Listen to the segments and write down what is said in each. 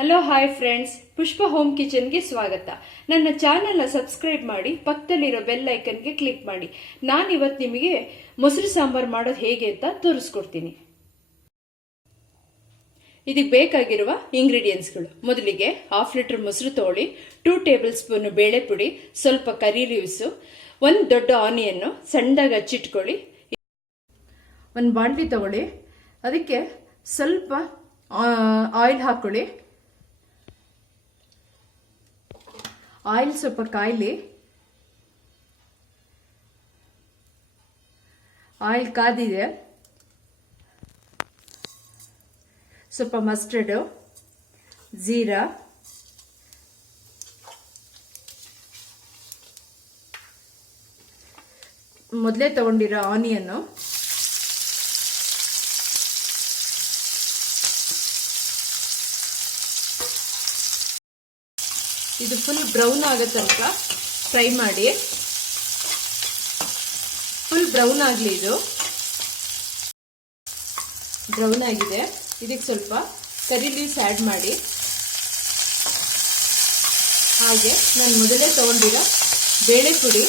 Hello hi friends, ಪುಷ್ಪ home ಕಿಚನ್ಗೆ ಸ್ವಾಗತ. ನನ್ನ ಚಾನೆಲ್ನ ಸಬ್ಸ್ಕ್ರೈಬ್ ಮಾಡಿ, ಪಕ್ಕದಲ್ಲಿರೋ ಬೆಲ್ ಐಕನ್ಗೆ ಕ್ಲಿಕ್ ಮಾಡಿ. ನಾನಿವತ್ತು ನಿಮಗೆ ಮೊಸರು ಸಾಂಬಾರ್ ಮಾಡೋದು ಹೇಗೆ ಅಂತ ತೋರಿಸ್ಕೊಡ್ತೀನಿ. ಇದಕ್ಕೆ ಬೇಕಾಗಿರುವ ಇಂಗ್ರೀಡಿಯೆಂಟ್ಸ್ಗಳು: ಮೊದಲಿಗೆ 1/2 ಲೀಟರ್ ಮೊಸರು ತಗೊಳ್ಳಿ, 2 ಟೇಬಲ್ ಸ್ಪೂನ್ ಬೇಳೆ ಪುಡಿ, ಸ್ವಲ್ಪ ಕರಿ ಲೀವ್ಸು, 1 ದೊಡ್ಡ ಆನಿಯನ್ನು ಸಣ್ಣದಾಗಿ ಹಚ್ಚಿಟ್ಕೊಳ್ಳಿ. ಒಂದು ಬಾಣಲಿ ತಗೊಳ್ಳಿ, ಅದಕ್ಕೆ ಸ್ವಲ್ಪ ಆಯಿಲ್ ಹಾಕೊಳ್ಳಿ. ಆಯಿಲ್ ಸ್ವಲ್ಪ ಕಾಯಲಿ. ಆಯಿಲ್ ಕಾದಿದೆ. ಸ್ವಲ್ಪ ಮಸ್ಟರ್ಡ್, ಜೀರಾ, ಮೊದಲೇ ತಗೊಂಡಿರೋ ಆನಿಯನ್ನು, ಇದು ಫುಲ್ ಬ್ರೌನ್ ಆಗೋ ತನಕ ಫ್ರೈ ಮಾಡಿ. ಫುಲ್ ಬ್ರೌನ್ ಆಗಲಿ. ಇದು ಬ್ರೌನ್ ಆಗಿದೆ. ಇದಕ್ಕೆ ಸ್ವಲ್ಪ ಕರಿ ಲೀವ್ಸ್ ಆ್ಯಡ್ ಮಾಡಿ. ಹಾಗೆ ನಾನು ಮೊದಲೇ ತಗೊಂಡಿರೋ ಬೇಳೆ ಪುಡಿ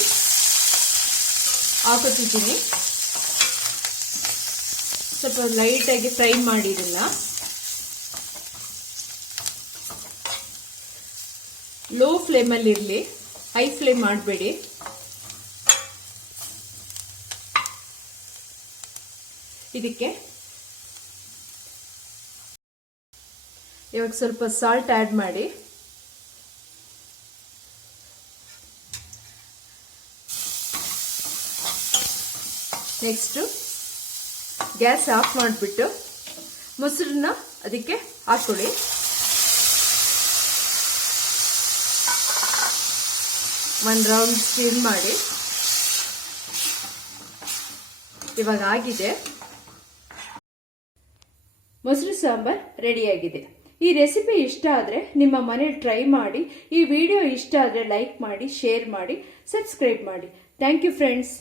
ಹಾಕೋತಿದ್ದೀನಿ. ಸ್ವಲ್ಪ ಲೈಟಾಗಿ ಫ್ರೈ ಮಾಡಿ. ಇದನ್ನ ಲೋ ಫ್ಲೇಮಲ್ಲಿ ಇರಲಿ, ಹೈ ಫ್ಲೇಮ್ ಮಾಡಬೇಡಿ. ಇದಕ್ಕೆ ಇವಾಗ ಸ್ವಲ್ಪ ಸಾಲ್ಟ್ ಆ್ಯಡ್ ಮಾಡಿ. ನೆಕ್ಸ್ಟು ಗ್ಯಾಸ್ ಆಫ್ ಮಾಡಿಬಿಟ್ಟು ಮೊಸರನ್ನ ಅದಕ್ಕೆ ಹಾಕೊಳ್ಳಿ. ಒಂದು ರೌಂಡ್ ಸ್ಟಿರ್ ಮಾಡಿ. ಇವಾಗ ಆಗಿದೆ. ಮೊಸರು ಸಾಂಬಾರ್ ರೆಡಿಯಾಗಿದೆ. ಈ ರೆಸಿಪಿ ಇಷ್ಟ ಆದರೆ ನಿಮ್ಮ ಮನೇಲಿ ಟ್ರೈ ಮಾಡಿ. ಈ ವಿಡಿಯೋ ಇಷ್ಟ ಆದರೆ ಲೈಕ್ ಮಾಡಿ, ಶೇರ್ ಮಾಡಿ, ಸಬ್ಸ್ಕ್ರೈಬ್ ಮಾಡಿ. Thank you friends.